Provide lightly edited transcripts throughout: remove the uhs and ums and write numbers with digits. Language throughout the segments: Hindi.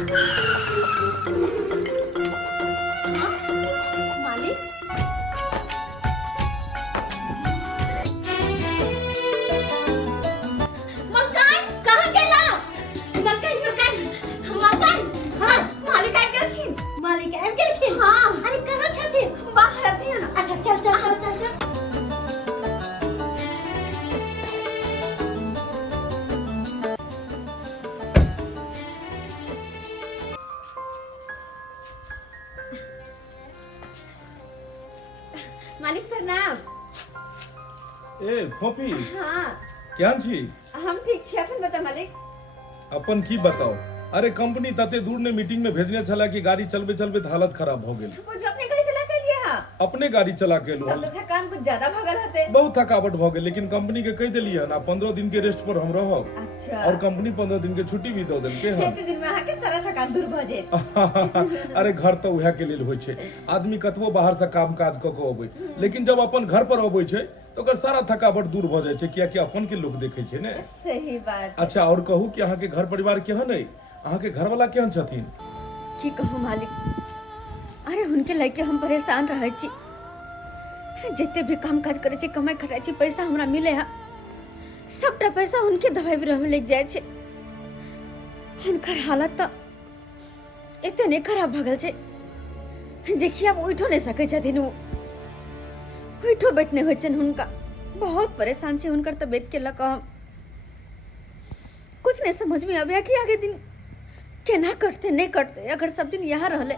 मालिक मलकान कहाँ गेला? मलकान हाँ मालिक आबि गेलखिन। मालिक आबि गेलखिन? हाँ। अरे कहाँ छथिन? बाहर अथिन। अच्छा चल चल चल चल चल। मालिक प्रणाम। ए फोफी हाँ क्या छी? हम ठीक छी, अपन बता मालिक। अपन की बताओ। अरे कंपनी तते दूर ने मीटिंग में भेजने छला कि गाड़ी चलबे चलबे हालत खराब हो गेल। पूछो अपने गाड़ी चला के लिए? हाँ अपने गाड़ी चला के लो। तब तो थकान कुछ ज्यादा भगल हते। बहुत थकावट भ गेल, लेकिन कंपनी के कह देलिए ना 15 दिन के रेस्ट पर हम रहब। अच्छा और कंपनी 15 दिन के छुट्टी भी दे देलके हन। एते दिन में अहाँ के सारा थकान दूर भ जाए। अरे घर तो उहे के लेल होय छै। आदमी कतबो बाहर से काम काज क के अबै, लेकिन जब अपन घर पर अबै छै तो ओकर सारा थकावट दूर भ जाय छै, कियाकि अपन के लोग देखे छै ने। सही बात। अच्छा और कहू कि अहाँ के घर परिवार केहन है? अहाँ के घर वाला केहन छथिन? की कहू मालिक, अरे हुनके लगे हम परेशान रहे छी। जिते भी काम काज करे छी, कमाई खटाई छी, पैसा हमरा मिले है, सबटा पैसा उनके दवाई बीरो में लग जाए छे। हुनकर हालत तो इतने खराब भ गेल छे जे कि अब उठो नहीं सके छथिन। उठो बैठने होय छन हुनका। बहुत परेशान छे हुनकर तबीयत के लक। हम कुछ नहीं समझ में आवे कि आगे दिन केना करते नहीं करते। अगर सब दिन यहाँ रहले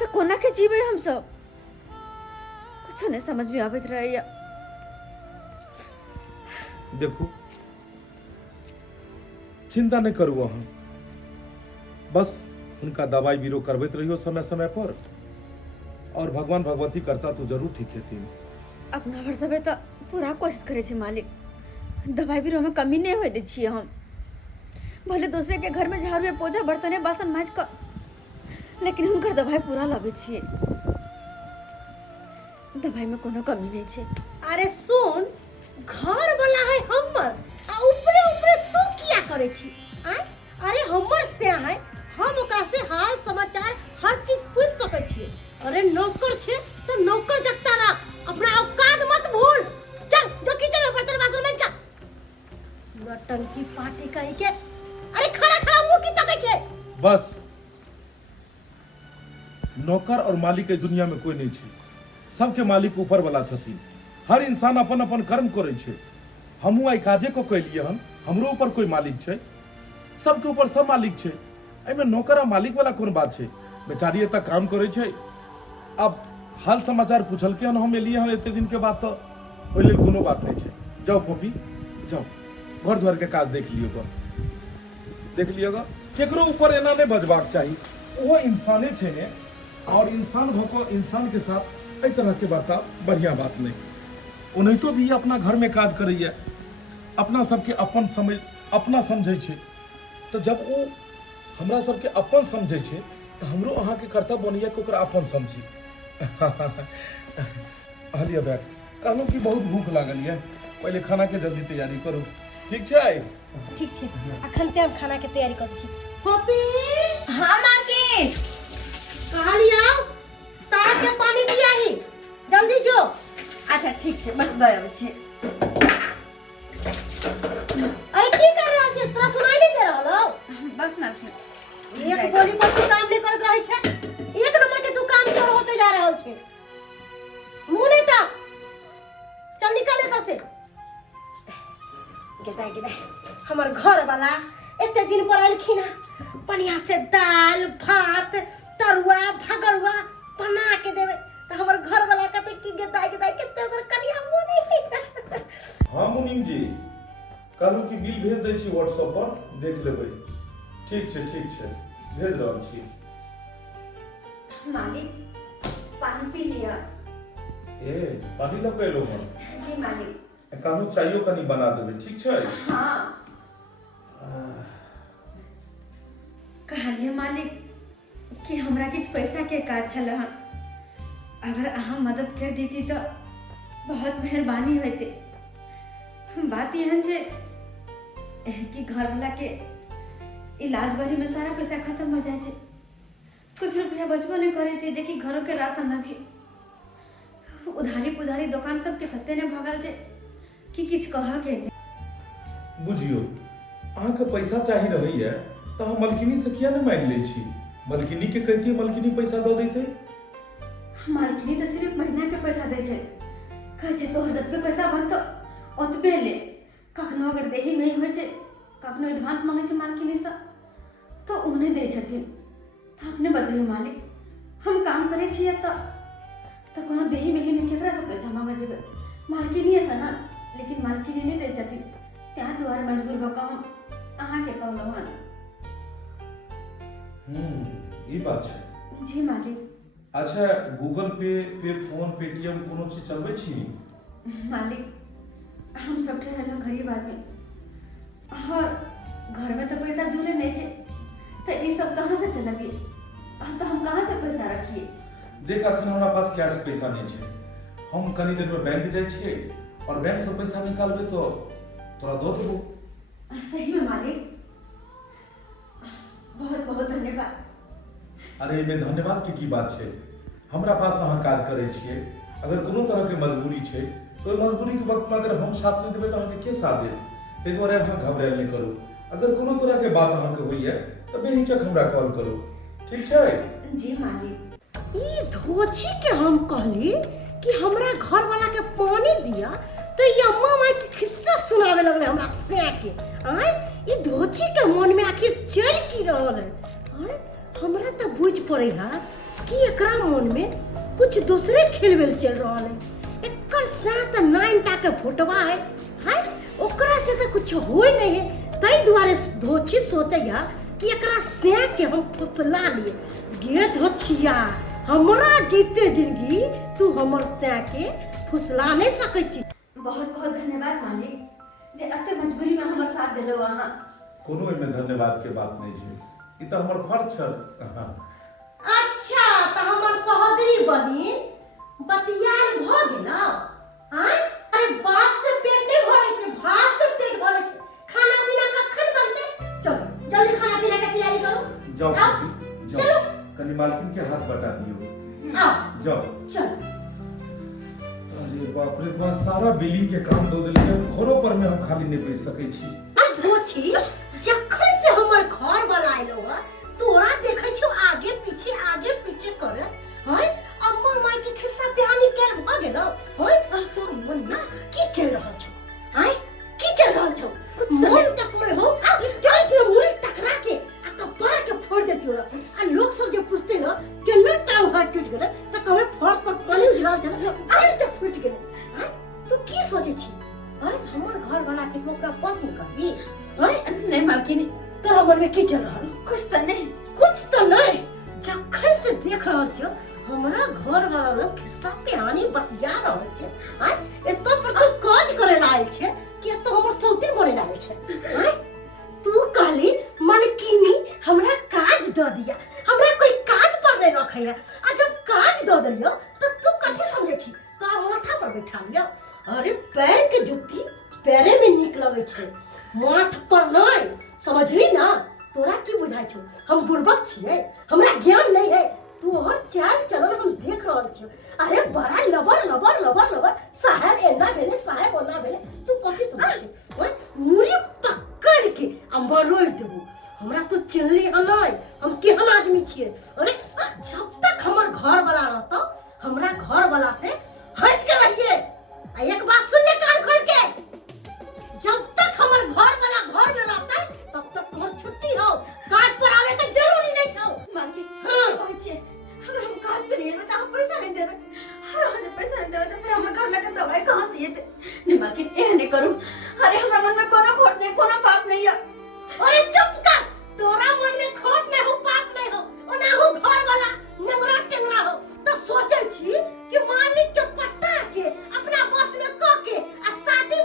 तो कोना के जीवे हम सब? कुछ नहीं समझ में आवे रहे। देखो चिंता नहीं करू अहाँ, बस उनका दवाई बीरो करबैत रहियो समय समय पर, और भगवान भगवती करता तो जरूर ठीक हेथिन। अपना भर सबे तो पूरा कोशिश करे छे मालिक, दवाई बीरो में कमी नहीं होय दे छिए हम। भले दूसरे के घर में झाड़ू पोछा बर्तन बासन माज कर, लेकिन हुनकर दवाई पूरा लावे छिए। दवाई में कोनो कमी नहीं छे। अरे सुन, घर वाला है हमर, आ ऊपरे ऊपरे तू किया करे छी? अरे हमर से है, हम ओकरा से हाल समाचार हर चीज पूछ सके छी। अरे नौकर छे तो नौकर जगता रह, अपना औकात मत भूल। चल जो किचन में बर्तन बासन माज का। नौटंकी पार्टी कहीं के। अरे खड़ा खड़ा मुंह की तके छे? बस नौकर और मालिक के दुनिया में कोई नहीं छे। सबके मालिक ऊपर वाला छथिन। हर इंसान अपन अपन कर्म करे छे। हमहू आई काजे को कैलिए हन, हमरो ऊपर कोई मालिक छे। सबके ऊपर सब मालिक छे। एमे नौकर आ मालिक वाला कौन बात छे? बेचारी एत काम करे छे। अब हाल समाचार पूछल के हन, हम एलिए हन एते दिन के बाद, तो ओइ लेल कोनो बात नहीं छे। जाओ फोफी जाओ, घर द्वार के काज देख लियो ग, देख लियो ग। केकरो ऊपर एना नहीं बजबाक चाहिए। वो इंसाने छे ने, और इंसान भको इंसान के साथ एहि तरह के बर्ताव बढ़िया बात नहीं। ओनाहितो भी अपना घर में काज करैया, अपना सबके अपन समझ अपना समझे छे। तो जब वो हमरा सबके अपन समझे छे, तो हमरो अहाँ के कर्तव्य बनैया कि ओकरा अपन समझी। हलिया बैठ, कहलूँ कि बहुत भूख लागल है, पहले खाना के जल्दी तैयारी करू। ठीक छै? ठीक छे, अखन ते हम खाना के तैयारी कर छी। होपी हाँ माके कहा लिया, साग के पानी दिया ही, जल्दी जो। अच्छा ठीक छे, बस दया छे। अरे की कर रहा छे? तोरा सुनाई नहीं दे रहल हो? बस ना एक बोली पर तू काम नहीं करत रहे छे। एक नंबर के तू काम चोर होते जा रहल छे। मुंह नहीं ता, चल निकल एत से। गेदाय गेदाय हमर घर वाला एते दिन पर आलखिन, बढ़िया से दाल भात तरुआ भगरुआ बना के देवे, तो हमर घर वाला कहते कि गेदाय गेदाय केते ओकर कनिया मुंह नहीं। हाँ मुनीम जी, कहलूँ कि बिल भेज दै छी व्हाट्सएप पर, देख लेबै। ठीक छै भेज रहल छी। मालिक पानी पी लिया। ए पानी लग गए हन? जी मालिक। कहलूँ चाइयो कनी बना देबै, ठीक छै? हाँ कहलिए मालिक कि हमरा किछ पैसा के काज छल हन, अगर अहाँ मदद कर देती तो बहुत मेहरबानी होते। बात यहन जे कि घर वाला के इलाज बारी में सारा पैसा खत्म हो जाए छे, कुछ रुपया बचबो नहीं करे छे, जे कि घरों के राशन लगे उधारी पुधारी दुकान सब के थत्ते ने भगल छे कि किछ कह के नहीं। बुझियो अहाँ के पैसा चाही रही है तो हम मलकिनी से किया न मांग ले छी? मलकिनी के कहती मलकिनी पैसा दो देते। मालकिनी तो सिर्फ महीना के पैसा दे छे, कहे छे तोहर जतबे पैसा बनतो ओतबे ले, कखनो अगर देही में होय छे कखनो एडवांस मांगे छे मालकिनी से तो उन्हें दे छथिन। तो अपने बताइयो मालिक, हम काम करे छिए तो कोनो देही में ही केकरा से पैसा मांगे जेबे? मालकिनी से ना, लेकिन मालकिनी नहीं दे छथिन, त्या दुआरे मजबूर होकर हम अहाँ के कहलहुँ हन। ई बात छै। जी मालिक। अच्छा गूगल पे फोन पेटीएम कोनो चीज चलबै छी? मालिक हम सब ठहरलो गरीब आदमी और घर में तो पैसा जुड़े नहीं छे, तो ये सब कहाँ से चलबिए? तो हम कहाँ से पैसा रखिए? देख अखन हमरा पास कैश पैसा नहीं छे, हम कनी देर में बैंक जाय छिए और बैंक से पैसा निकालबे तो तोरा दो देबो। सही में मालिक, बहुत बहुत धन्यवाद। अरे में धन्यवाद की बात छै? हमरा पास अहाँ काज करे छिए, अगर कोनो तरह के मजबूरी छै तो मजबूरी के वक्त में अगर हम साथ नहीं देबे तो अहाँ के साथ देत? ते दुआरे अहाँ घबराएल नहीं करू। अगर कोनो तरह के बात अहाँ के होइए तो बेहिचक हमरा कॉल करू, ठीक छै? जी मालिक। ई धोची के हम कहली कि हमरा घर वाला के पानी दिया तो ये अम्मा माई के खिस्सा सुनावे लगले हमरा से के। आय ई धोची के मन में आखिर चल की रहल है? आय हमरा तो बुझ पड़े है कि एकरा मन में कुछ दूसरे खेलवेल चल रहल है। एकर साथ नाइनटा के फोटवा है, हाय ओकरा से तो कुछ होय नहीं है, तई दुआरे धोची सोचैया कि एकरा से के हम फुसला लिए। गे धोचिया, हमरा जीते जिंदगी तू हमर से के फुसला नहीं सकै छी। बहुत बहुत धन्यवाद मालिक, जे अते मजबूरी में हमर साथ देलो अहाँ। कोनो में धन्यवाद के बात नहीं छै, ई तो हमर फर्ज छ। अच्छा तो हमर सहोदरी बहिन बतियाल भ गेलो। आय अरे बात से पेट नहीं भरे छे, भात से पेट भरे छे। खाना पीना कखन बनते? चलो जल्दी खाना पीना के तैयारी करो। जाओ आओ, जाओ, चलो। कनी मालकिन के हाथ बटा दियो। आओ जाओ। चलो। अरे बाप रे बाप, सारा बिलिंग के काम दो देलिए, घरों पर में हम खाली नहीं बैठ सकै छी। आ धोची, जखन से हमर घर वाला आइलो ह तोरा देखै छौ आगे पीछे करे। हाय अम्मा माई के खिस्सा कहानी केल भ गेलो। हाय तोर मन में की चल रहल छौ? हाय की चल रहल छौ? मन त करे हो जाय से मुरी टकरा के आ कपार के फोड़ देतियो रे। आ लोग सब जे पूछते रह केना टांग हाथ टूट गेले त कहे फर्श पर पानी गिरल छले आर के फूट गेले। हाय तू की सोचे छी? हाय हमर घर वाला के तू अपना पसंद करबी? हाय नहीं मालकिनी, तोरा मन में की चल रहल? कुछ तो नहीं। कुछ तो नहीं। जखन से देख रहल छो हमरा घर वाला लोग खिस्सा कहानी बतिया रहल छे। हाय एतो पर तू काज करे लायल छे कि तो हमर सौती बने लायल छे। हाय तू कहली मलकिनी हमरा काज द दिया, हमरा कोई काज पर नहीं रखे है। आ जब काज द देलियो तो तू कथि समझे छी? तोरा माथा पर बैठा लियो। अरे पैर के जुत्ती पैरे में निक लगे छे, माथ पर नहीं। समझली ना? तोरा की बुझाई छौ? हम बुर्बक छिए? हमरा ज्ञान नहीं है। तोहर चाल चलन हम देख रहल छियो। अरे बड़ा लबर साहब एना भेले, साहब ओना भेले। तू कथि समझ छी? ओए मुरी पकड़ के अम्मा रोइ देबो। हमरा तो चिन्हली ह नहीं हम केहन आदमी छिए। अरे जब तक हमर घर वाला रहतो हमरा घर वाला से हट के रहिए। आ एक बात सुन ले कान खोल के, जब तक हमर घर वाला घर में रहता तब तक तोहर छुट्टी हो, काज पर आवे के जरूरी नहीं छौ। मालकिन हाँ। कहै छिए अगर हम काज पे नहीं तो हम पैसा नहीं देबे। अगर हम पैसा नहीं देबे तो फिर हमर घर लगे दवाई कहां से येते? नहीं मालकिन एह नहीं करू। अरे हमरा मन में कोनो खोट नहीं, कोनो पाप नहीं है। अरे चुप कर, तोरा मन में खोट नहीं हो, पाप नहीं हो, और ना हो घर वाला नमरा टेंगरा हो। तो सोचे छी कि मालिक के पट्टा के अपना बस में क के आ शादी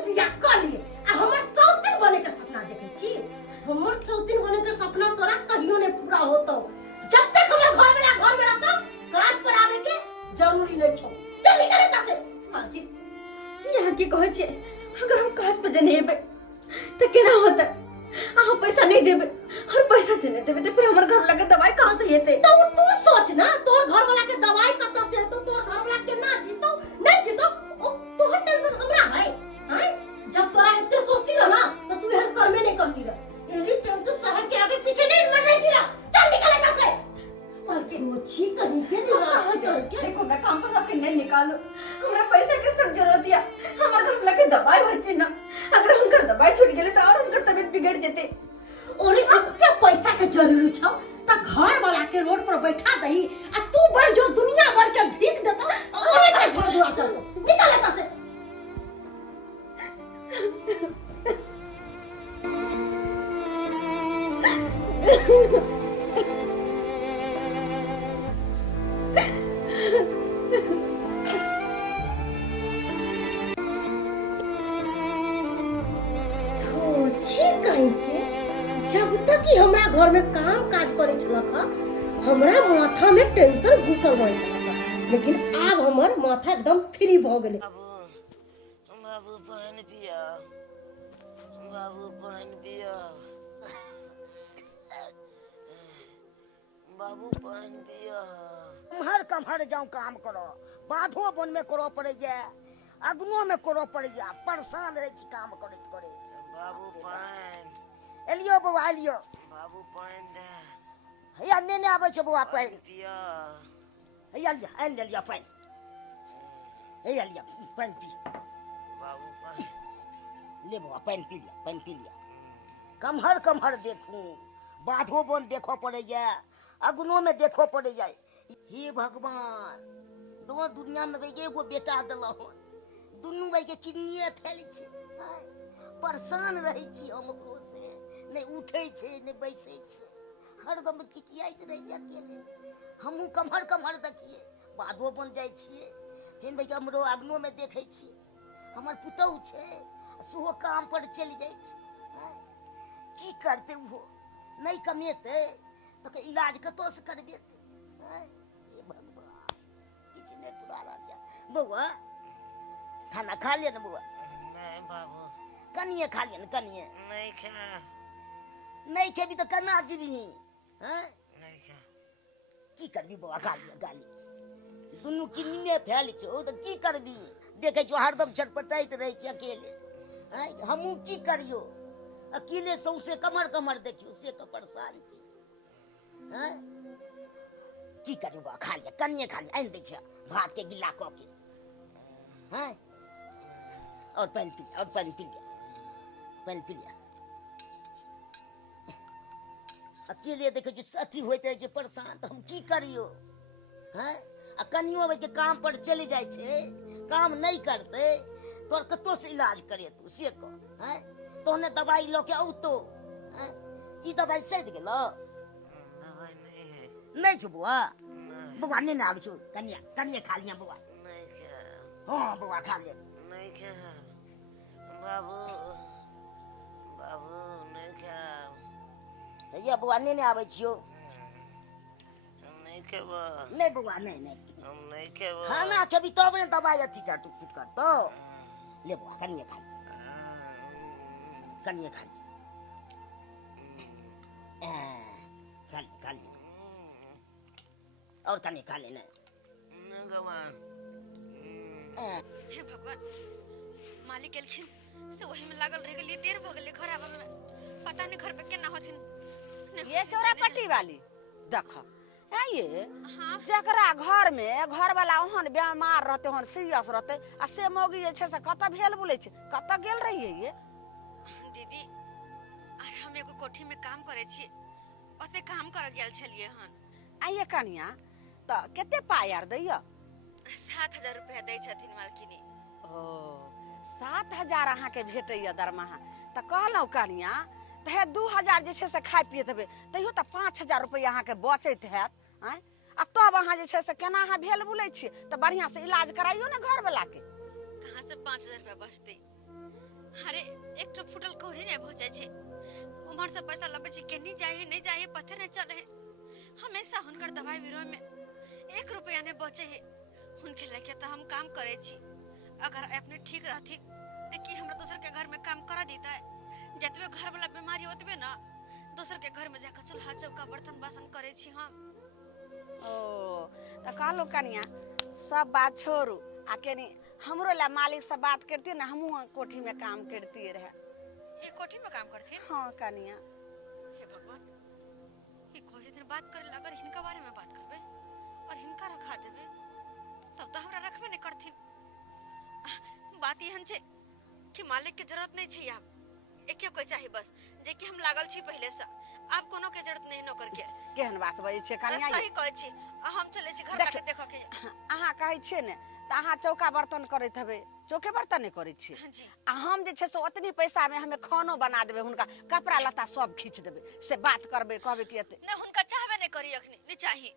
नहीं देबे तो फिर हमर घर वाला के दवाई कहां से हेते? तो तू सोच ना, तोर घर वाला के दवाई कत से तो तोर घर वाला के ना जीतो नहीं जीतो, तोहर टेंशन हमरा है। हैं जब तोरा इतने सोचती रह ना तो तू एहन कर्मे नहीं करती रह। एली टेंशन साहब के आगे पीछे नहीं मर रही थी। चल निकल यहां से। मालकिन छी कहीं के नहीं रहा है के। देखो हमरा काम पर सबके नहीं निकालो, हमरा पैसा के सब जरूरत है। हमर घर वाला के दवाई होय छै ना, अगर हुनकर दवाई छूट गेले त और हुनकर तबीयत बिगड़ जेते। ओरे इतने पैसा के जरूरी छौ त घर वाला के रोड पर बैठा दही आ तू बढ़ जो दुनिया भर के भीख देता ओरे के घर दुआर चल निकल यहां से। तो छी कहीं के जब तक कि हमरा घर में काम काज करे छलक हमरा माथा में टेंशन घुसल रहे छलक, लेकिन अब हमर माथा एकदम फ्री भ गेले। बाबू पानी पिया, बाबू पानी पिया, बाबू पानी पिया। हर कम्हर जाऊं काम करो, बाधो बन में करो पड़े जा, अग्नो में करो पड़े जा, परेशान रहे छी काम करे करे। बाबू पानी, एलियो बउआ एलियो, बाबू पानी दे, हैया नेने आबै छ बउआ पानी पानी, पिया। हैया लिया आइल लिया पानी, हैया लिया पानी पी, बाबू पानी, ले बउआ पानी पी लिया, पानी पी लिया। कम्हर कम्हर देखूं, बाधो बन देखो पड़े जा, अग्नो में देखो पड़े जाए। हे भगवान, दो दुनिया में एगो बेटा दिलौ, दुनू भाई के किडनीए फैल छै, परेशान रहे छी हम ओकरो से, नहीं उठे छै नहीं बैसे छै, हरदम किकियाइत रह जा अकेले। हमहू कम्हर कम्हर देखिए, बाधो बन जाय छिए, फिर भाई हमरो अग्नो में देखे छी, हमर पुतहु छै सेहो काम पर चलि जाय छै, की करते वो नहीं कमेते तो के इलाज कतो से करबेते। हे भगवान किछ नहीं पूरा रह गया। बउआ खाना खा लिया ना बउआ? नहीं बाबू, कनिए खा लिया ना कनिए। नहीं खा, नहीं खेबी तो कना जीबी हैं? नहीं खा। की करबी बउआ? खा लिया गाली, दुनू किन्ने फैल छो तो की करबी? देखे छो हरदम छटपटाइत रहे छी अकेले, हैं हमहू की करियो? अकेले सौसे कमर कमर देखियो से तो परेशान छी, हैं की करियो बउआ? खा लिया कनिए खा लिया, आइन दै छ भात के गिला क के, हैं और पानी पी लिया, और पानी पी लिया, पानी पी लिया। अकेले देखे जो अथी होते रहे परेशान तो हम की करियो? हैं आ कनियो भाई के काम पर चले जाए छे, काम नहीं करते तोर कतो से इलाज करे तू से को, हैं तोने दवाई लो के औ तो, हैं ई दवाई सद गेलो? दवाई नहीं है। नहीं छु बुआ? नहीं, बुआ ने ना आब छु, कनिया कनिया खा लिया बुआ। नहीं खा, हां बुआ खा ले। नहीं खा। बाबू, बाबू नहीं खा। ये बुआ ने आबै छियो? हम नहीं खेबो, नहीं बुआ नहीं नहीं, हम नहीं खेबो। खाना खेबी तब ने दवाई अथी कर तू फिट कर तो। ले बुआ कनिया खा ले, कनिया खा ले, खा ले खा ले, और कनिया खा ले ना। नहीं खबा। हे भगवान, मालिक गेलखिन से वही में लागल रह गेलिए, देर भ गेले घर आवे में, पता नहीं घर पे केना होथिन। ये चौरापट्टी वाली देखो है ये, हाँ। जकरा घर में घर वाला ओहन बीमार रहते ओहन सीरियस रहते आ से मौगी जे छै से कत भेल बोले छै, कत गेल रहिए ये? दीदी, अरे हम एगो कोठी में काम करे छी, ओते काम कर गेल छलिए हन। आइए कनिया तो केते पाय आर दैया? 7,000 रुपया दै छथिन मालकिनी। ओ 7,000 अहाँ के भेटैया दरमाहा, तो कहलहुँ कनिया तो 2,000 जे छै से खाय पिए देबै तैयो तो 5,000 रुपया अहाँ के बचैत हैत, हैं आ तब अहाँ जे छै से केना अहाँ भेल बुलै छियै? तो बढ़िया से इलाज कराइयो ना घर वाला के। कहाँ से 5,000 रुपया बचते? अरे एक तो फुटल कौड़ी नहीं बचे छे, उमर से पैसा लबे छी के नहीं जाए पते नहीं चले। हमेशा हुनकर दवाई बीरो में 1 रुपया नहीं बचे है। उनके लेके तो हम काम करे छी, अगर अपने ठीक रहती तो कि हमरा दूसर के घर में काम करा देता है। जतबे घर वाला बीमारी होतबे ना दोसर के घर में जाकर चूल्हा चौका बर्तन बासन करे छी हम। ओ तो कहलो कनिया सब बात छोड़ू आ केनी हमरो ला मालिक से बात करती ना, हमू कोठी में काम करती रहे। ये कोठी में काम करती? हाँ कनिया। हे भगवान, ये खोजे दिन बात करे अगर हिनका बारे में बात करबे और हिनका रखा देबे तब तो हमरा रखबे नहीं करथी। बात यहन छे कि मालिक के जरूरत नहीं छे, आप एके कोई चाहिए बस जे कि हम लागल छी पहले से, आप कोनो के जरूरत नहीं नौकर के। केहन बात बजे छे कनिया? सही कहै छी, हम चले छी घर जाके देखो के। अहाँ कहै छे ने त अहाँ चौका बर्तन करैत हबे, चौके बर्तन नहीं करै छी। हाँ जी। आ हम जे छे से ओतनी पैसा में हमें खानो बना देबे, हुनका कपड़ा लत्ता सब खींच देबे, से बात करबे कहबे कि एते नहीं हुनका चाहबे नहीं करी अखनी, नहीं चाही।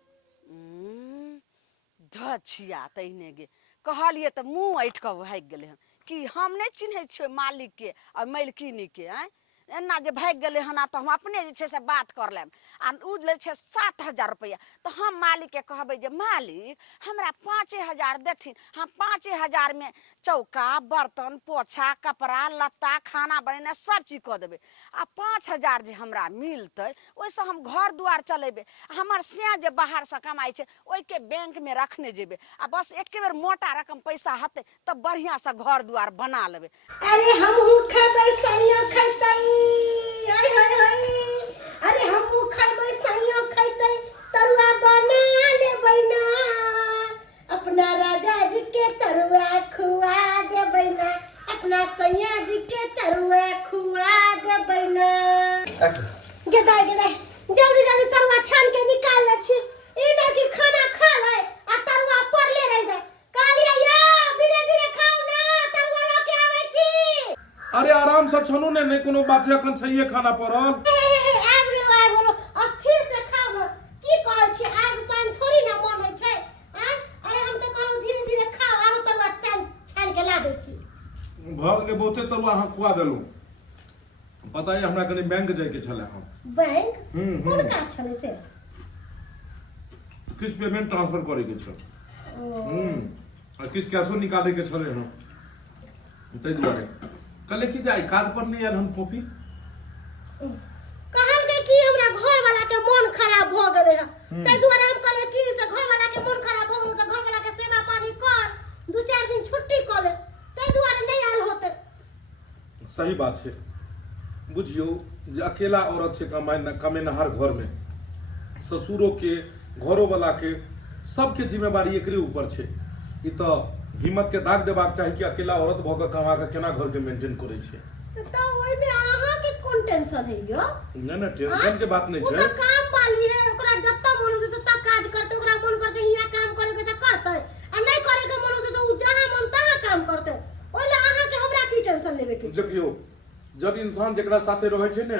धछिया तइने गे कहलिए त मुंह ऐठ के भाग गेले हन कि हम नहीं चिन्है छियै मालिक के और मलकिनी के। एना जे भाग गेले हन तो हम अपने जे छे से बात कर लेम। आ उ ले छे 7,000 रुपया, तो हम मालिक के कहबे जे मालिक हमरा 5,000 देथिन, हम 5,000 में चौका बर्तन पोछा कपड़ा लत्ता खाना बनेना सब चीज कर देबे। आ 5,000 जे हमरा मिलते ओइसे हम घर दुआर चलेबे। हमर सिया जे बाहर से कमाई छे ओइ के बैंक में रखने जेबे, आ बस एक बेर मोटा रकम पैसा हते तब बढ़िया से घर दुआर बना लेबे। अरे हम खेबै सैया खैतै, हाय हाय हाय, अरे हम खेबै सैया खैतै, तरुआ बना लेबै ना, अपना राजा जी के तरुआ खुआ देबै ना, अपना सैया जी के तरुआ खुआ देबै ना। गेदाय गेदाय जल्दी जल्दी तरुआ छान के निकाल ले छी, ई ना कि खाना खा ले आ तरुआ पड़ले रह जाए। कालिया या धीरे धीरे खाओ ना, तरुआ लेके आबै छी। अरे आराम से छनू ने, नहीं कोनो बात है, अखन सही खाना पड़ल। आब गेलो अस्थिर से खाओ, की कहै छी आग पान थोड़ी ना मन होइ छै। अरे हम तो कहलौ धीरे धीरे खाओ, आरो तरुआ छान के ला दै छी। भग ले बहुते तरुआ अहाँ खुआ देलू। पता है हमरा कनी बैंक जाए के छले हम। बैंक कोन काज छलै से? किछ पेमेंट ट्रांसफर करे के छल। और किछ कैशो निकाले के छले हम, तै दुआरे कले की जाई काज पर नहीं आयल हम कॉपी। कहल के कि हमरा घर वाला के मन खराब भ गेलै है, तै दुआरे हम कहले कि से घर वाला के मन खराब भ गेलै त घर वाला के सेवा पानी कर, 2-4 दिन छुट्टी क ले, तै दुआरे नहीं आयल होते। सही बात है, बुझियो जे अकेला औरत से कमेनहार घर में ससुरों के घरों वाला के सबके जिम्मेवारी एकरे ऊपर छे। ई तो हिम्मत के दाग देबाक चाही कि अकेला औरत भ के कमा के केना घर के मेंटेन करे छे। त ओइ में अहाँ के कोन टेंशन है यो? नहीं ना टेंशन के बात नहीं वो छे। तो काम वाली है, ओकरा जत्ता मन होते तत्ता काज करते, ओकरा मन करते हिया काम करे के त करते, आ नहीं करे के मन होते तो उ जहां मन तहां काम करते। ओइला अहाँ के हमरा की टेंशन लेवे के? देखियो जब इंसान जेकरा साथे रहे छे ने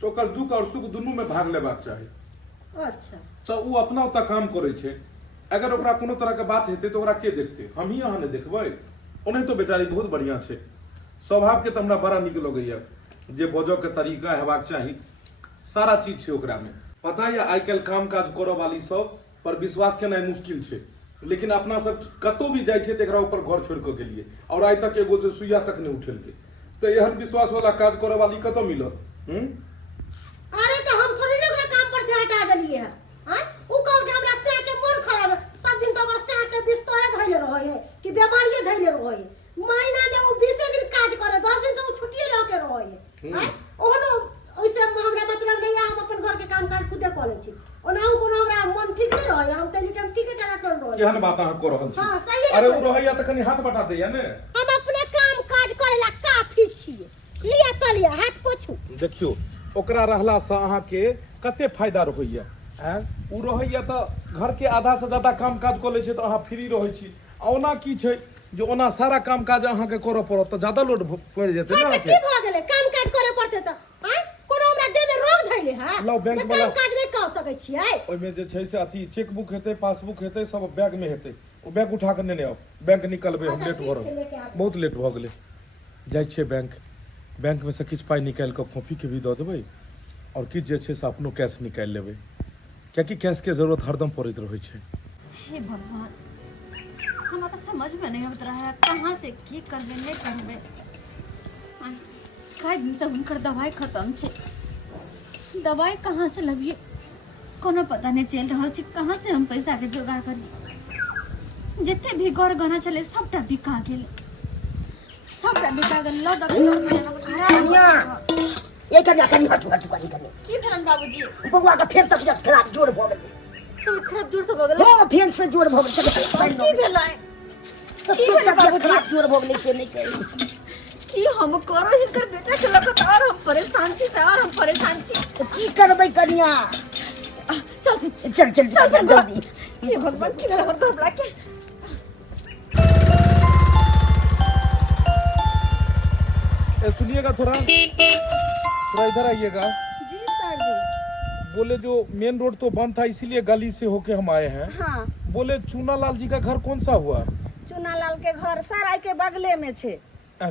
तो ओकर दुख और सुख दुनू में भाग लेबाक चाही। अच्छा तो उ अपना ओता काम करे छे, अगर ओकरा कोनो तरह के बात हेते तो ओकरा के देखते? हम ही अहाँ ने देखबै? ओने तो बेचारी बहुत बढ़िया छे, स्वभाव के तो हमरा बड़ा निक लगैया, जे बजो के तरीका हेबाक चाही सारा चीज छे ओकरा में। पता है आइ काल्हि काम काज करे वाली सब पर विश्वास केनाइ मुश्किल छे, लेकिन अपना सब कतौ भी जाय छे त एकरा ऊपर घर छोड़ के गेलिए और आइ तक एगो जे सुइया तक नहीं उठेलके। तो एहन विश्वास वाला काज करे वाली कतौ मिलत? अरे तो हम थोड़ी ना ओकरा काम पर से हटा देलिए है। हां उ कहल के हमरा से के मन खराब है, सब दिन तो ओकर से के बिस्तरे धइले रहै है कि बीमारिये धइले रहै है। महीना में उ 20 दिन काज करे, 10 दिन तो उ छुट्टिए ल के रहै है। हां ओहनो ओइसे हमरा मतलब नहीं है, हम अपन घर के काम काज खुदे क लै छी। ओनाहु कोनो हमरा मन ठीक नहीं रहै, हम तनी टाइम टिके टनाटन रहै। केहन बात अहाँ कर रहल छी? हां सही है। अरे उ रहैया त कनी हाथ बटा दैया ने। हम अपने काम काज करेला काफी छिए, लिया तो लिया हाथ पोछू। देखियो ओकरा रहला से अहाँ के कते फायदा रहैया। उ रहैया त घर के आधा से ज्यादा काम काज क लै छै त अहाँ फ्री रहै छी। ओना की छै जे ओना सारा काम काज अहाँ के करऽ पड़त त ज्यादा लोड पड़ जेतै ना हां अहाँ की के। भ गेलै काम काज करे पड़ते त? हां कोनो हमरा देह में रोग धइले है? लाओ बैंक वाला काम काज नहीं कर सकै छियै। ओइ में जे छै से अथी चेकबुक हेतै पासबुक हेतै सब बैग में हेतै, ओ बैग उठा के नेने आउ, बैंक निकलबै हम लेट भ रहल, बहुत लेट भ गेलै। जाइ छियै बैंक में से किछु पाइ निकालि कऽ कॉपी के भी दऽ देबै और किछु जे छै से अपनो कैश निकालि लेबै, कियाकि कैश के जरूरत हरदम पड़ैत रहै छै। हे भगवान, हमरा तो समझ में नहीं आबत रहा है कहाँ से की करबे नहीं करबे। कई दिन तक उनकर दवाई खत्म छे, दवाई कहाँ से लबिए कोनो पता नहीं चल रहा छी। कहाँ से हम पैसा के जोगाड़ करी। जितने भी गौर गहना चले सबटा बिका गेल, सबटा बिका गेल। लो कनिया ये कनिया कनिया हटू हटू कनिया की भेलन बाबूजी? बउआ का फेर तक खराब जोड़ भ गेल। तो खराब जोर से भ गेल। हां फेर से जोड़ भ गेल। की भेलै? तो फेर तक खराब जोड़ भ गेल से नहीं कही की हम करो हिनकर बेटा के लगत और हम परेशान छी से और हम परेशान छी। तो की करबै कनिया? चल चल चल चल जल्दी। हे भगवान की नजर कर बड़ा के। सुनिएगा थोड़ा इधर आइएगा। जी सर जी। बोले जो मेन रोड तो बंद था इसीलिए गली से होके हम आए हैं। हाँ बोले चूनालाल जी का घर कौन सा हुआ? चुनालाल के घर सर आई के बगले में छे।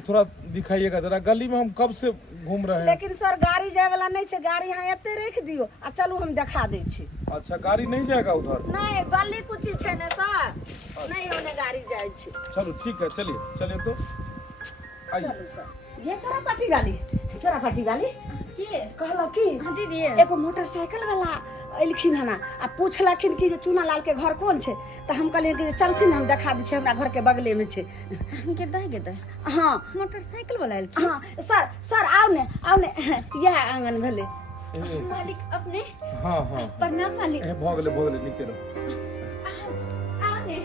थोड़ा दिखाइएगा जरा। गली में हम कब से घूम रहे हैं। लेकिन सर गाड़ी जाए वाला नहीं छे। गाड़ी यहाँ एते रख दियो आ चलू हम दिखा दे छी। अच्छा गाड़ी नहीं जाएगा उधर? नहीं गली कुछ छे ने सर, नहीं होने गाड़ी जाए छे। चलो ठीक है चलिए चलिए तो आइए। चलो सर। ये चौरापाटी गाली के कहला की दीदी एगो मोटरसाइकिल वाला अइलखिन हना आ पूछलखिन कि जे चुनालाल के घर कौन छे। त हम कहलिए कि चलथिन हम दिखा दी छे, हमरा घर के बगले में छे। के दे हाँ मोटरसाइकिल वाला आयल की? हाँ सर आओ ने यह आंगन भेले। मालिक अपने हाँ हाँ प्रणाम मालिक। भगले निके रहो। आने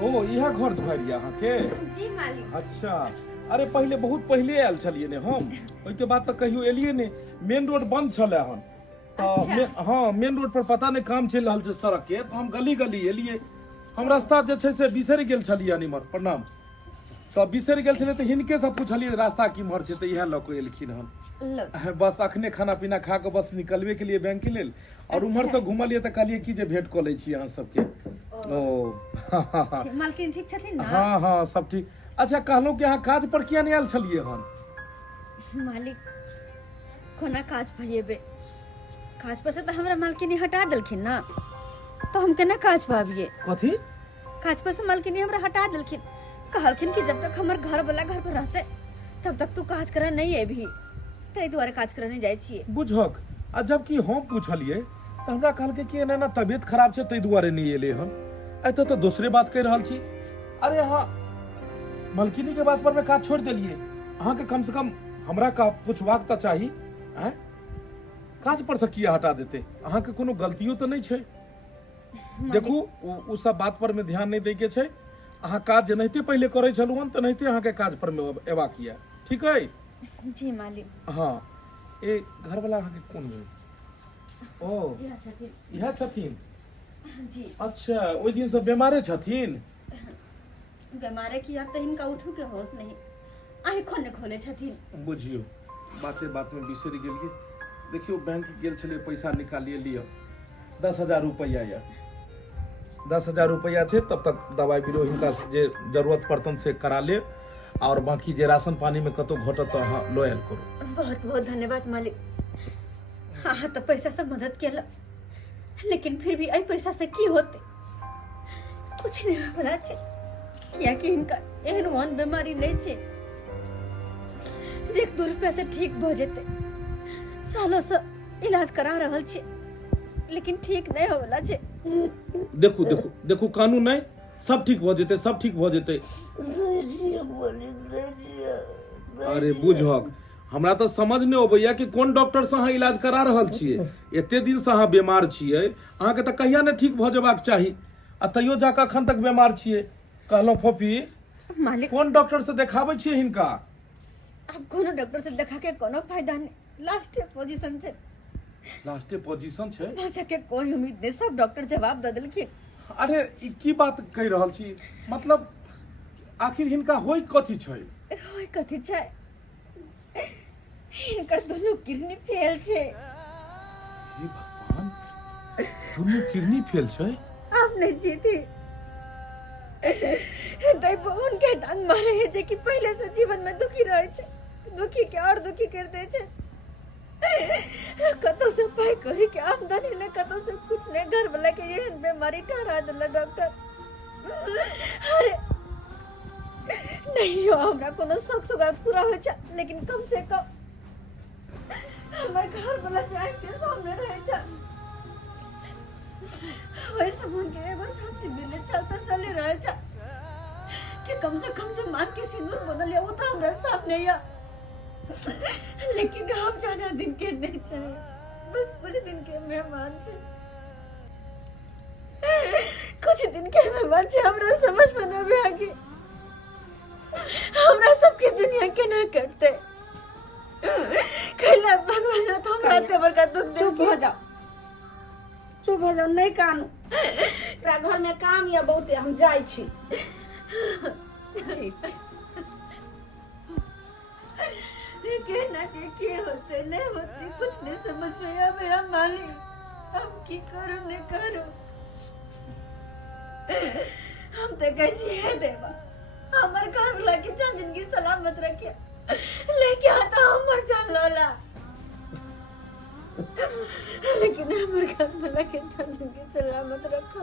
ओ यह घर दुआर यहाँ के? जी मालिक। अच्छा अरे पहले बहुत पहले आयल छलिए ने हम, ओइके बाद तक कहियो एलिए ने। मेन रोड बंद छले हन तो हाँ मेन रोड पर पता नहीं काम चल रहा है सड़क के, तो हम गली गली एलिए। हम रास्ता जे छै से बिसरि गेल छलिए निमर। प्रणाम। तो बिसरि गेल छलिए तो हिनके से पूछलिए रास्ता किमहर छै, तो इएह लऽ के एलखिन हन। बस अखने खाना पीना खा के बस निकलबे के लिए बैंक के लेल, और उम्हर से घुमलिए तो कहलिए कि जे भेंट कऽ लै छी अहाँ सबके। ओ मालकिन ठीक छथिन ना? हाँ हाँ सब ठीक। अच्छा कहलहुँ कि अहाँ काज पर किया नहीं आयल छलिए हन? मालिक कोना काज भइबे, काज पर से तो हमरा मालकिनी हटा देलखिन ना, तो हम केना काज पाबिए? कथी? काज पर से मालकिनी हमरा हटा देलखिन। कहलखिन कि जब तक हमर घर वाला घर पर रहते तब तक तू काज करे नहीं एबही, ताहि दुआरे काज करे नहीं जाइ छिए। बुझक आ जबकि हम पूछलिए तो हमरा कहलकै कि एना तबियत खराब छै ताहि दुआरे नहीं एले हन। एतऽ तो दूसरे बात कहि रहल छी। अरे हाँ मलकिनी के बात पर मैं काज छोड़ देलिए। अहाँ के कम से कम हमरा का पूछबाक तो चाही। हैं काज पर से किया हटा देते? अहाँ के कोनो गलतियों तो नहीं छै? देखू उ सब बात पर में ध्यान नहीं दै के छै। अहाँ काज जेनाहिते पहले करे छलु हन तेनाहिते अहाँ के काज पर में एबाक किया, ठीक है? जी मालिक। हाँ ए घर वाला अहाँ के कोन भेल? ओ इएह छथिन? जी अच्छा ओहि दिन से बीमारे छथिन? बीमारे की अब तो इनका उठू के होश नहीं, आँखों ने खोले छथिन। बुझियो बाते बात में बिसरि गेलिए। देखियो बैंक गेल छलिए पैसा निकालिए लियो 10,000 रुपया या 10,000 रुपया छै। तब तक दवाई बीरो हिनका से जे जरूरत पड़तन से करा ले, और बाकी जे राशन पानी में कतो घटत तो अहाँ लो आयल करू। बहुत बहुत धन्यवाद मालिक। हाँ तो पैसा से मदद केला, लेकिन फिर भी आई पैसा से की होते कुछ नहीं होला छै, किया कि इनका एहन वन बीमारी नहीं छै जे 2 रुपया से ठीक भ जेते। सालों से इलाज करा रहल छै लेकिन ठीक नहीं होला छै। देखू देखू देखू कानून नहीं, सब ठीक भ जेते, सब ठीक भ जेते। अरे बुझक हमरा तो समझ नहीं अबैया कि कोन डॉक्टर से अहाँ इलाज करा रहल छियै। एते दिन से अहाँ बीमार छियै, अहाँ के तो कहिया ने ठीक भ जेबाक चाही, आ तैयो जाके अखन तक बीमार छियै। कहलहुँ फोफी मालिक कोन डॉक्टर से देखाबै छियै हिनका? अब कोनो डॉक्टर से देखा के कोनो फायदा नहीं, लास्ट पोजीशन छै। लास्टे पोजीशन छै? बचा के कोई उम्मीद नहीं, सब डॉक्टर जवाब दे देलखिन। अरे ई की बात कहि रहल छी? मतलब आखिर हिनका होय कथी छै? होय कथी छै? इनकर दोनों किडनी फेल छै। हे भगवान, दुनू किडनी फेल छै? आप नहीं जीती दैव उनके डांग मारे है जे कि पहले से जीवन में दुखी रहे छै, दुखी के और दुखी कर दे छै। कतो से पाई करी के आमदनी ने, कतो से कुछ ने, घर वाला के ये बीमारी ठहरा दिला डॉक्टर। अरे नहीं हो हमरा कोनो शौक सुगात पूरा हो छै, लेकिन कम से कम हमारे घर वाला चाहे के सामने रहे जा वैसे मन के एगो साथी मिले चलते चले रहे जा कि कम से कम जो मांग के सिंदूर बनल वो था हमारे सामने या लेकिन हम ज्यादा दिन के नहीं चले बस कुछ दिन के मेहमान छे कुछ दिन के मेहमान छे हमरा समझ में न भी आगे हमरा सबके दुनिया के ना करते कहिला भगवान तो हमरा तेवर का दुख चुप हो जाओ नहीं कानू एकरा घर में काम या बहुते हम जाई छी ठीक छै। के ना के होते नहीं होते कुछ नहीं समझ में आवे हम मालिक अब की करो नहीं करो हम तो कह छी है देवा हमार घर वाला के जान जिंदगी सलामत रखिया लेके आता हमर जान लोला लेकिन हमार घर वाला के जान जिंदगी सलामत रखो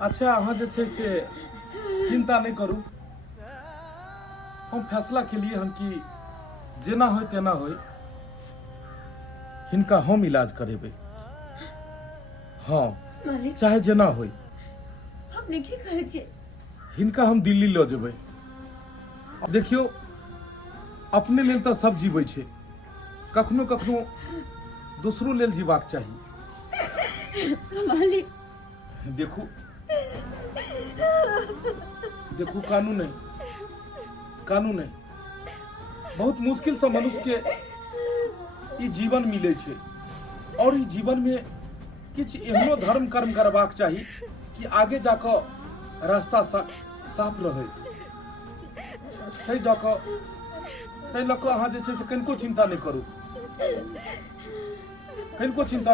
अच्छा अहाँ जे छै से चिंता नहीं करू हम फैसला के लिए हम कि जेना होय तेना होय हिनका हम इलाज करेबे हाँ मालिक चाहे जेना होय हमने की कहे छे हिनका हम दिल्ली ल जेबै अब देखियो अपने लेल तो सब जीवै छै कखनो कखनो दूसरो लेल जीवाक चाही मालिक देखू देखू कानून है बहुत मुश्किल से मनुष्य के ई जीवन मिले छे और ई जीवन में किछ एहनो धर्म कर्म करबाक चाही कि आगे जाकर रास्ता साफ रहे सही जाकर तै लऽ कऽ अहाँ जे छै से कनिको चिंता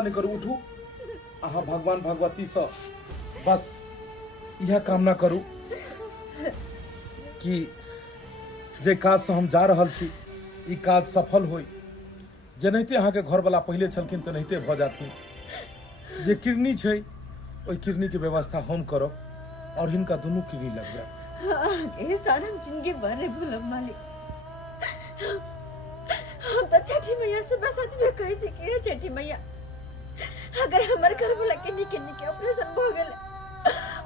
नहीं करू उठू अहाँ भगवान भगवती से बस यह कामना करू कि जे काज से हम जा रहल छी ई काज सफल होय जेनाहिते अहाँ के घर वाला पहले छलखिन तेनाहिते भऽ जाथिन जे किडनी छै ओहि किडनी के व्यवस्था हम करब और हिनका दुनू किडनी लग जाए ये सारा जिंदगी भर नहीं भूलम मालिक हम तो छठी मैया से बस में कही थी कि हे छठी मैया अगर हमारे घर वाला किडनी के ऑपरेशन हो गए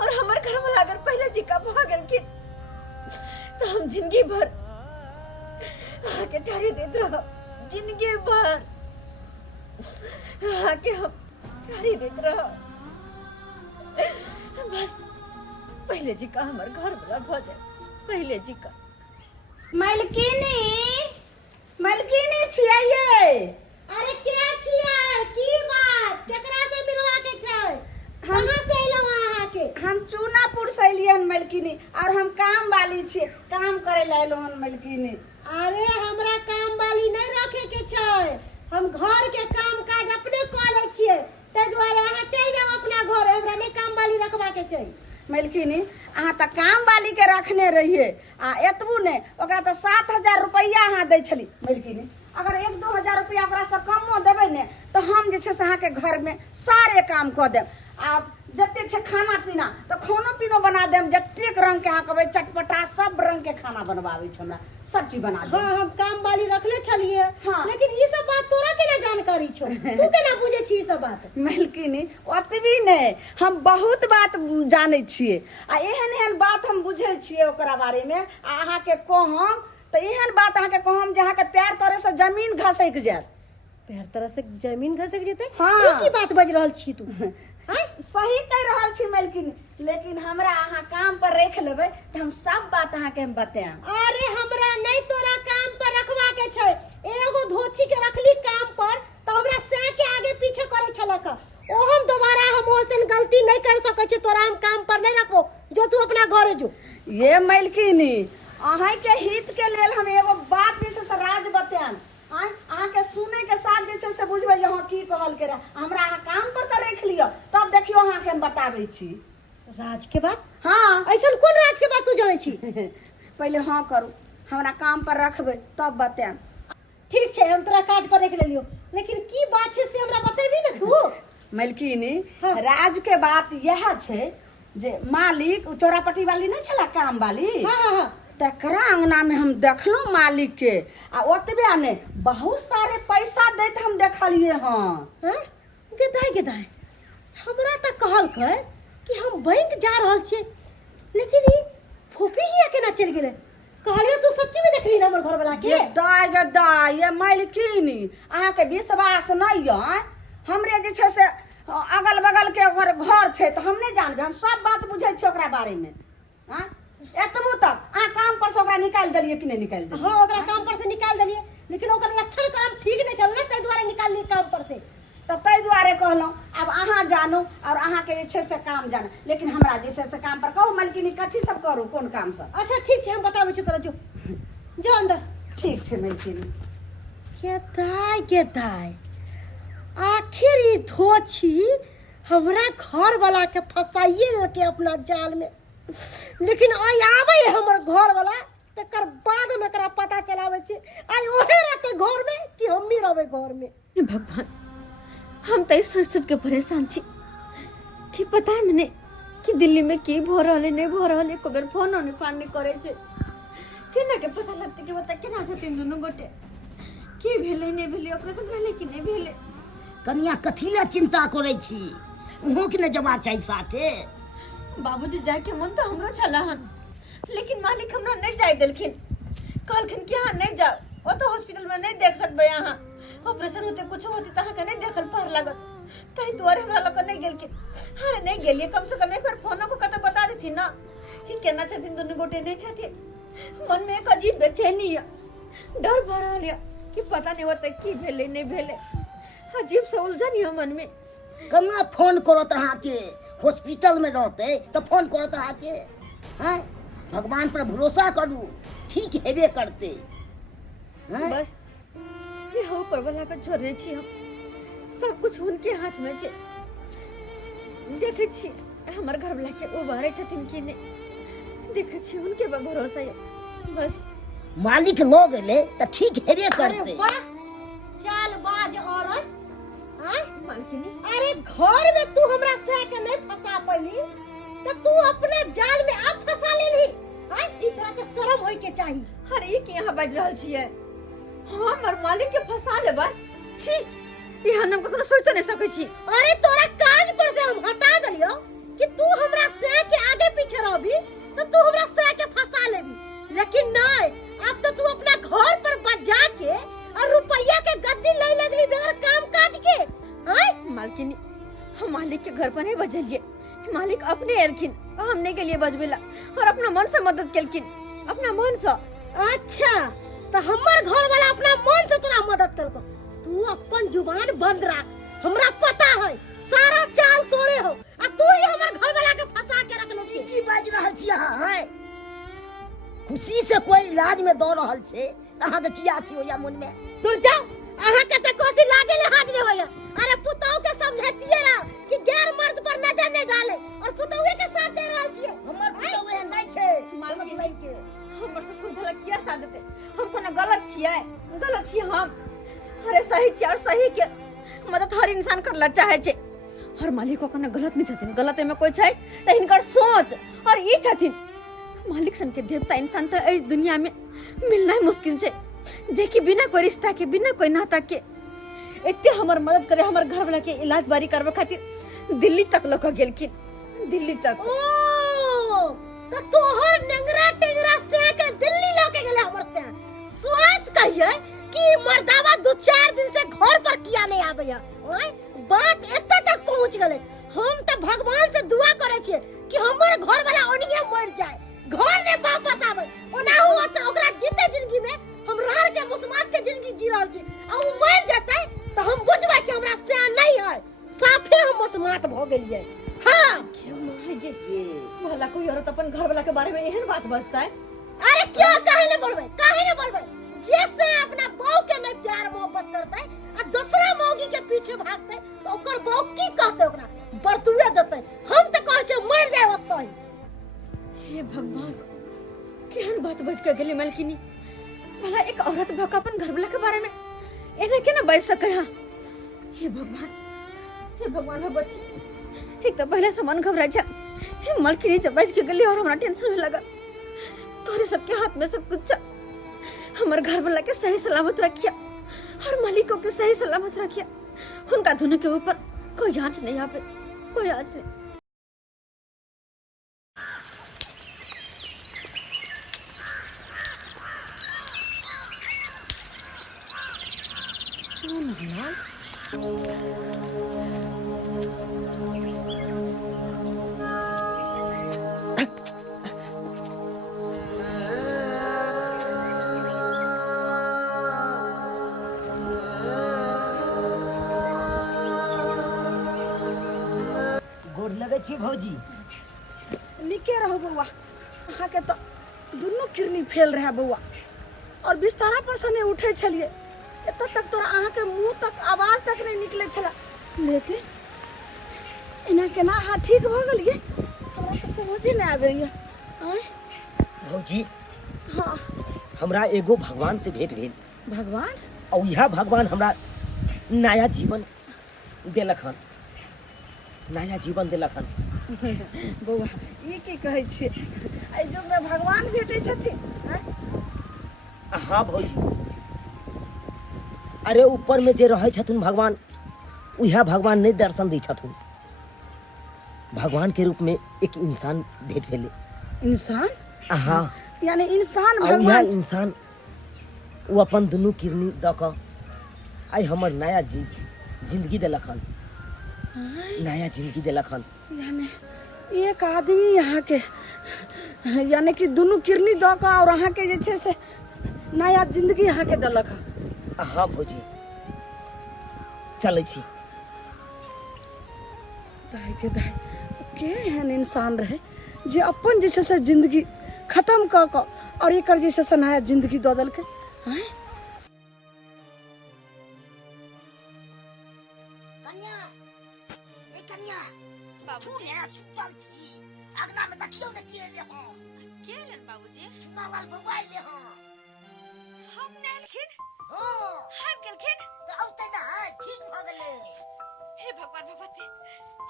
और हमारे घर वाला अगर पहले जी का हो गए तो हम जिंदगी भर आके ठारी देते रहो जिंदगी भर आके हम ठारी देते रहो बस पहले जी का हमारे घर वाला हो जाए पहले जी का मलकिनी छियै ये अरे क्या छियै की बात केकरा से मिलवा के छै कहां से एलो अहाँ के हम चूनापुर से एलियै हन मलकिनी और हम काम वाली छियै काम करे ला एलो हन मलकिनी अरे हमरा काम वाली नहीं रखे के छै हम घर के काम काज अपने क लै छियै ते दुआरे अहाँ चल जाओ अपना घर हमरा नहीं काम वाली रखवा के छै मलकिनी अहाँ तो काम वाली के रखने रहिए आ एतबू ने ओकरा तो 7,000 रुपया अहाँ दै छली मलकिनी अगर 1-2 हजार रुपया ओकरा से कमो देबै ने तो हम जे छै से अहाँ के घर में सारे काम कऽ देब आ जते छै खाना पीना तो खानो पीनो बना देम जतेक रंग के अहाँ कहबै चटपटा सब रंग के खाना बनवावे छै हमरा सब चीज बना देब हां हम काम वाली रखले छलिए हाँ। लेकिन ई सब बात तोरा केना जानकारी छौ तू केना बुझे छी ई सब बात मलकिनी ओतबी नहीं हम बहुत बात जाने छिए आ एहन बात हम बुझे छिए ओकरा बारे में आ अहाँ के कहम तो एहन बात अहाँ के कहम जे अहाँ के पैर तरे से जमीन घसक जात पैर तरह से जमीन घसक जेते हाँ। ई की बात बज रहल छी तू सही कह रहल छी मलकिनी लेकिन हमरा अहाँ काम पर रख लेबै तो हम सब बात अहाँ के हम बताएब अरे हमरा नहीं तोरा काम पर रखवा के छै एगो धोची के रखली काम पर तो हमरा से के आगे पीछे करे छलक ओ हम दोबारा हम ओसन गलती नहीं कर सकै छी तोरा हम काम पर नहीं रखबो जो तू अपना घरे जो ये मलकिनी अहाँ के हित के लेल हम एगो बात जे से राज बताएब अहाँ के सुने के साथ जे छै से बुझबै जे हाँ की कहल के हमरा अहाँ काम पर तो रख लियो तब देखियो अहाँ के हम बताबै छी राज के बात हाँ ऐसन कोन राज के बात तू जाने छी पहले हाँ करू हमरा काम पर रखबै तब बताएब ठीक छै हम तोरा काज पर रख लेलियो लेकिन की बात छै से हमरा बतेबी ना तू मलकिनी हाँ। राज के बात यह छे जे मालिक उ चौरापट्टी वाली नहीं छला काम वाली हाँ हाँ हाँ तकरा अंगना में हम देखलो मालिक के आ ओतबे ने बहुत सारे पैसा देत हम देखलिए हाँ हाँ? गेदाय गेदाय हमरा तो कहल के कि हम बैंक जा रहल छिए लेकिन ई फूफी हिया केना चल गेले कहलियो तू सच्ची में देखली ना हमर घर वाला के दाय ये मलकिनी अहाँ के विश्वास नहीं है हमरे जे छे से अगल बगल के अगर घर छे तो हम नहीं जानबे हम सब बात बुझे छी ओकरा बारे में हां एतबो तक आ काम पर से ओकरा निकाल देलिए कि नहीं निकाल देलिए हाँ ओकरा काम पर से निकाल देलिए लेकिन ओकर लक्षण काम ठीक नहीं चल रहा तै द्वारा निकाल लिए काम पर से तो तै द्वारे कहलौं अब अहाँ जानो और अहाँ के जे छे से काम जानो लेकिन हमरा जे छे से काम पर कहू मलकिनी कथी सब करू कोन काम सब अच्छा ठीक है हम बताबै छी तोरा जो जो अंदर ठीक छे मलकिनी गेदाय आखिर ई धोछी हमरा घर वाला के फसाइए लेके अपना जाल में लेकिन आई आवे हमर घर वाला तकर बाद में एकरा पता चलावे छी आई ओहे रहते घर में कि हम ही रहबे घर में हे भगवान हम तो सोच सोच के परेशान छी कि पता है मैंने कि दिल्ली में की भो रहले नहीं भो रहले को बेर फोन नहीं फान नहीं करे छे केना के पता लगते कि बता केना छथिन दुनु गोटे की भेले नहीं भेले ऑपरेशन भेले कि नहीं भेले कनिया कथी ले चिंता करे छी उहो के ने जमा चाहिए साथे बाबूजी जाए के मन तो हमरो छला हन लेकिन मालिक हमरा नहीं जाय देलखिन कहलखिन कि हां नहीं जाओ ओ तो हॉस्पिटल में नहीं देख सकबे यहां ऑपरेशन होते कुछ होती तहां के नहीं देखल पार लागत तई द्वारे हमरा लोग नहीं गेलखिन अरे नहीं गेलिए कम से कम एक बार फोन को कत बता देथि ना कि केना छथिन दुनु गोटे नहीं छथिन मन में एक अजीब बेचैनी है डर भरा लिया कि पता नहीं होता की भेले नहीं भेले अजीब सा उलझन है मन में कना फोन करो तहाँ के हॉस्पिटल में रहते तो फोन करो तहाँ के हैं भगवान पर भरोसा करू ठीक हेबे करते हैं बस ये हो पर वाला पे छोड़ने छी हम सब कुछ उनके हाथ में छे देखे छी हमर घर वाला के उबारे छथिन कि नहीं देखे छी उनके पे भरोसा है बस मालिक लो गेले तो ठीक हेबे अरे करते वाह चाल बाज औरत आय मालकिनी अरे घर में तू हमरा से के नहीं फंसा पली तो तू अपने जाल में अब फंसा लेली आय ई तरह के शर्म होय के चाहिए अरे ये की यहाँ बज रहल छियै हमर मालिक के फंसा लेबै छी ये हम कखनो सोच नहीं सकै छी अरे तोरा काज पर से हम हटा दलियो कि तू हमरा से के आगे पीछे रहबी तो तू हमरा से के फंसा लेबी लेकिन नहीं अब तो तू अपना घर पर बजा के और रुपया के गद्दी ले लगली बगैर काम काज के आय मालकिनी हम मालिक के घर पर नहीं बजलिए मालिक अपने एलखिन हमने के लिए बजबेला और अपना मन से मदद केलखिन अपना मन से अच्छा तो हमर घर वाला अपना मन से तोरा मदद करको तू अपन जुबान बंद रख हमरा पता है सारा चाल तोरे हो आ तू ही हमर घर वाला के फंसा के रखले छी की बाज रहल छी अहाँ हैं खुशी से कोई इलाज में दौड़ रहल छे अहाँ के किया थी होया मन में दूर जाओ अहाँ के त कोसी लाजे लिहाज नहीं होया अरे पुतौ के समझतिए ना कि गैर मर्द पर नजर नहीं डाले और पुतौए के साथ दे रहल छिए हमर पुतौए नहीं छे मालकिन। गलत लड़के हमर ससुर भला किया साथ देते हम कोनो गलत छियै हम अरे सही छियै और सही के मदद हर इंसान करला चाहे छे हर मालिक को कोनो गलत नहीं छथिन गलत में कोई छै त हिनकर सोच और ई छथिन मालिक सन के देवता इंसान तो इस दुनिया में मिलना ही मुश्किल छे देखी बिना कोई रिश्ता के बिना कोई नाता के इतने हमर मदद करे हमर घर वाला के इलाज बारी करवे खातिर दिल्ली तक लोग गेलखिन दिल्ली तक ओ तो तोहर नेंगरा टेंगरा से के दिल्ली लेके गेले हमर से स्वाद कहिए कि मर्दावा 2-4 दिन से घर पर किया नहीं आबैया ओए बात एते तक पहुंच गेले हम तो भगवान से दुआ करे छिए कि हमर घर वाला ओनिए मर जाए घर ने वापस आवे ओना हुआ तो ओकरा जीते जिंदगी में हम रह के मुस्मात के जिंदगी जी रहल छी आ उ मर जाते तो हम बुझबै कि हमरा से नहीं है साफे हम मुस्मात भ गेलिए हां भला कोई औरत अपन घर वाला के बारे में एहन बात बजता है अरे क्यों काहे न बोलबे जैसे अपना बहू के नहीं प्यार मोहब्बत करते आ दूसरा मौगी के पीछे भागते तो ओकर बहू की कहते ओकरा बरतुए देते हम तो कहै छै मर जाए ओतय हे भगवान केहन बात बज के गेली मालकिनी भला एक औरत भक अपन घर वाला के बारे में एना केना बज सकै हा हे भगवान हे भगवान हो बच्ची, एक तो पहले सामान घबरा जा, मालकिनी जब बच के गली और हमारा टेंशन होने लगा। तोरे सबके हाथ में सब कुछ हमारे घर वाला के सही सलामत रखिया और मालिकों के सही सलामत रखिया। उनका दोनों के ऊपर कोई आंच नहीं आवे, कोई आंच नहीं। गोर लगे छी भौजी। निके रहो बउआ, अहाँ के तो दुनू किरनी फेल रहे बउआ, और बिस्तारा पर से नहीं उठे छलिए, एत तक तोरा अहाँ के मुंह तक आवाज तक नहीं निकले छला। लेकिन इना केना अहाँ ठीक भ गेलिए, हमरा तो समझे नहीं आवे ये। भौजी हाँ हमरा एगो भगवान से भेंट भेल, भगवान और यह भगवान हमरा नया जीवन देलक हन, नया जीवन देलक हन। बउआ ये की कहै छियै, एहि जुग में भगवान भेटै छथिन? हाँ भौजी, अरे ऊपर में जे रहे छथुन भगवान, वह भगवान नहीं दर्शन दै छथुन। भगवान के रूप में एक इंसान भेंट भेले। इंसान? हाँ, यानी इंसान और यह भगवान? इंसान वो अपन दुनू किरनी द क आई हमर नया जिंदगी देलक हन, नया जिंदगी देलक हन। यानी एक आदमी यहाँ के यानी कि दुनू किरनी द क और अहाँ के जे छै से नया जिंदगी यहाँ के देलक हन। हाँ भौजी, चलै छी। दाई के दाई के एहन इंसान रहे जे अपन जे छै से जिंदगी खत्म क क और एकर जे छै से नया जिंदगी दऽ देलकै। हैं कन्या, ए कन्या, तू यहाँ सुतल छी, अगना में देखियो ने के ले हो। के लेन बाबूजी? चुनावाल बबा ले हो। हम नहीं लेकिन हो, हम गेलखिन। तो औते ना ठीक भ गेले। हे भगवान भगवती,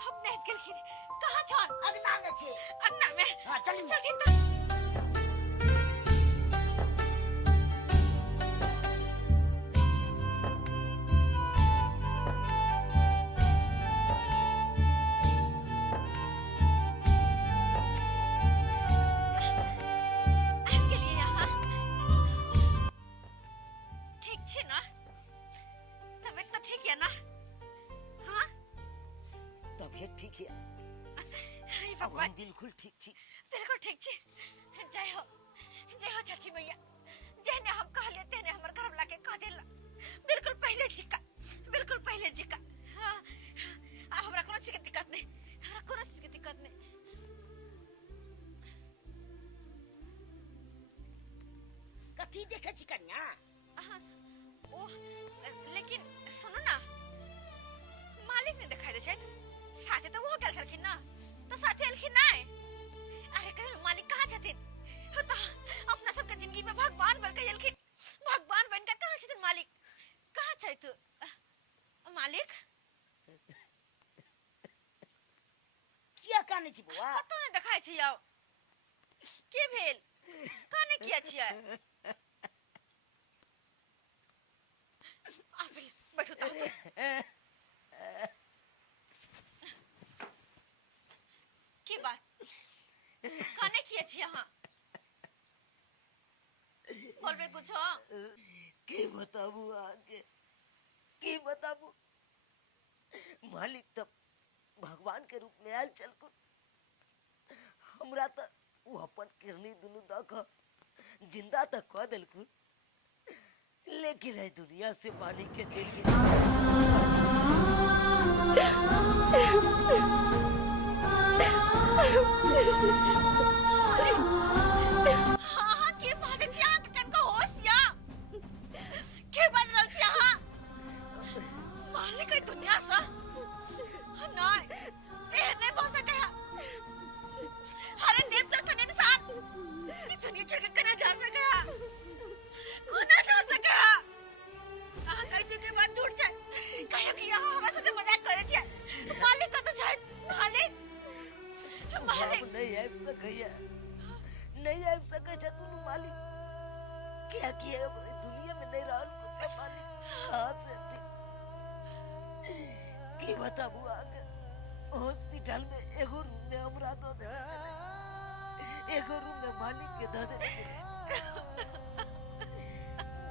हम नहीं गेलखिन। कहाँ छन? अगना में छे। अंगना में। हां चल चलथिन त। तबियत ठीक है? भगवान बिल्कुल ठीक छी। बिल्कुल ठीक छी। जय हो छठी मैया, जहने हम कह लेते हैं हमर घर वाला के कह देला, बिल्कुल पहले जिका, बिल्कुल पहले जिका। हां अब हमरा कोनो चीज के दिक्कत नहीं, हमरा कोनो चीज के दिक्कत नहीं। कथी देखे छी कन्या? हां ओ लेकिन सुनो ना, मालिक ने दिखाई दे छै, साथे तो वो गेल छलखिन ना, तो साथे एलखिन नहीं। अरे कहियो मालिक कहाँ छथिन? तो अपना सबके जिंदगी में भगवान बन के एलखिन, भगवान बन के कहाँ छथिन मालिक? कहाँ छै तू मालिक? किया काने छी बुआ? कतौ नहीं देखाई छै यौ। के भेल? काने किया छियै? आप बैठो तो। की बात? काने किया छी अहाँ? बोलबे कुछ हो? के बताबू आगे, के बताबू? मालिक तो भगवान के रूप में आयल चलकुन, हमरा तो वो अपन किरनी दुनू द क जिंदा तक कह देलकुन, लेकिन है दुनिया से मालिक के चल गई। हाँ के बात छी अहाँ के कनको होश या? के बाज रहल छी अहाँ? मालिक है दुनिया से नहीं, ए नहीं बोल सके है। अरे देवता सन इंसान ये दुनिया छोड़ के कने जा सके है? कोना जा सके है? अहाँ कहते के बात झूठ छै, कहियो कि अहाँ हमरा साथे मजाक करे छियै, अब नहीं आबि सकैया, नहीं आबि सकै छै दुनू मालिक। क्या किए अब दुनिया में नहीं रहल कुत्ते मालिक कहाँ से थी? की बताबू आगे हॉस्पिटल में एगो रूम में हमरा दो दे, एगो रूम में मालिक के दे दे।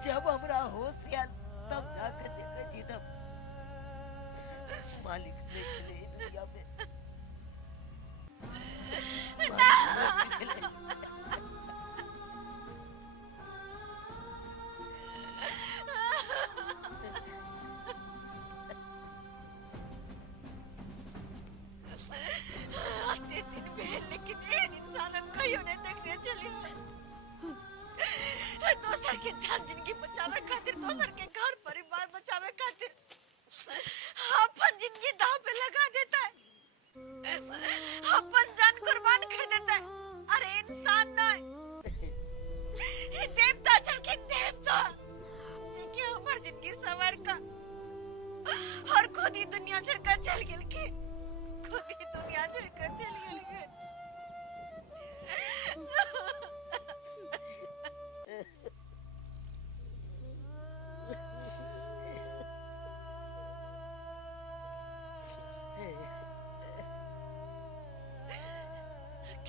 जब हमरा होश आयल तब जाके देखे छी तब मालिक नहीं चले दुनिया में। मालिक नहीं चले। आते दिन में लेकिन एक इंसान हम कहीं नहीं देखने चली। दोसर के जान जिंदगी बचावे खातिर, दोसर के घर परिवार बचावे खातिर अपन जिंदगी दांव पे लगा देता है, अपन जान कुर्बान कर देता है। अरे इंसान नहीं, ये देवता चल के देवता जिनके हमार जिंदगी सवार का और खुद ही दुनिया छोड़कर चल गेल के, खुद ही दुनिया छोड़कर चल गेल के।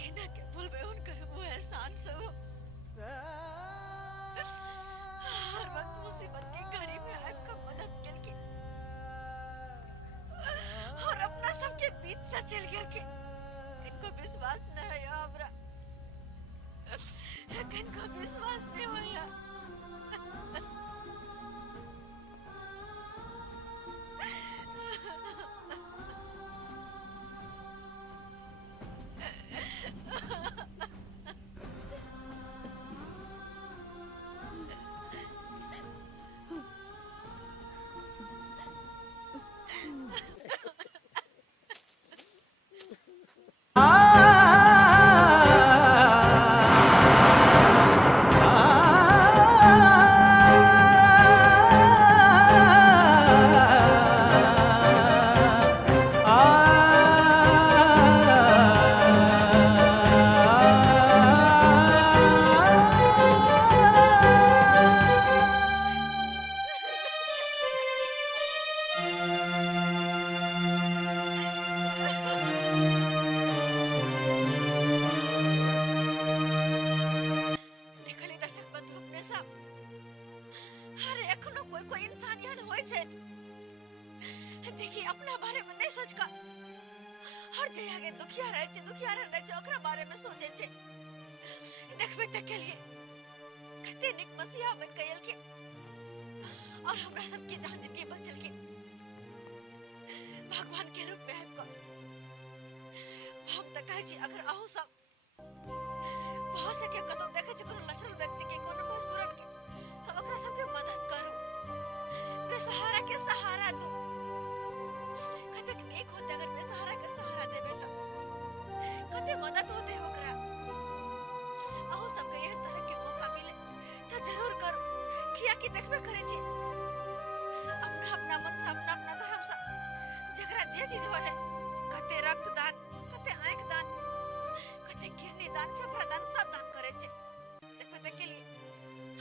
केना के बोलबे उनकर वो एहसान सब। हर वक्त मुसीबत के घड़ी में आपका मदद के लिए और अपना सबके बीच से चल के इनको विश्वास न है हमरा, इनको विश्वास नहीं होला। देखी अपना बारे में नहीं सोच का हर जगह के दुखिया रहे छे ओकरा बारे में सोचे छे। देखबे त के लिए कते निक मसीहा बन गयल के और हमरा सबके जान जिंदगी बचल के भगवान के रूप में हमको हम त कहै छी अगर अहू सब बहुत सके कतो देखे छी कोनो लक्षण व्यक्ति के कोनो मजबूरन के तो ओकरा सबके मदद करू, बेसहारा के सहारा दो। कते नेक होते अगर बेसहारा के सहारा देबे त कते मदद होते ओकरा। अहू सबके यह तरह के मौका मिले तो जरूर करो, किया कि देखबे करे छी अपना अपना मन से अपना अपना धर्म से जकरा जे चीज हो है, कते रक्तदान, कते आंख दान, कते किडनी दान, फेफड़ा दान सब दान करे छे। देखबे त के लिए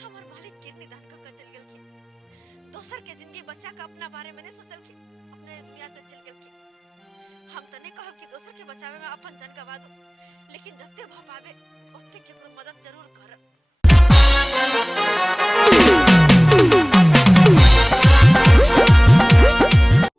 हमर मालिक किडनी दान क चल गेल के दोसर के जिंदगी बच्चा का अपना बारे में नहीं सोचल के अपने दुनिया से चल गेल के। हम त नहीं कहब कि दोसर के बचावे में अपन जान गवा दो, लेकिन जत्ते भ पावे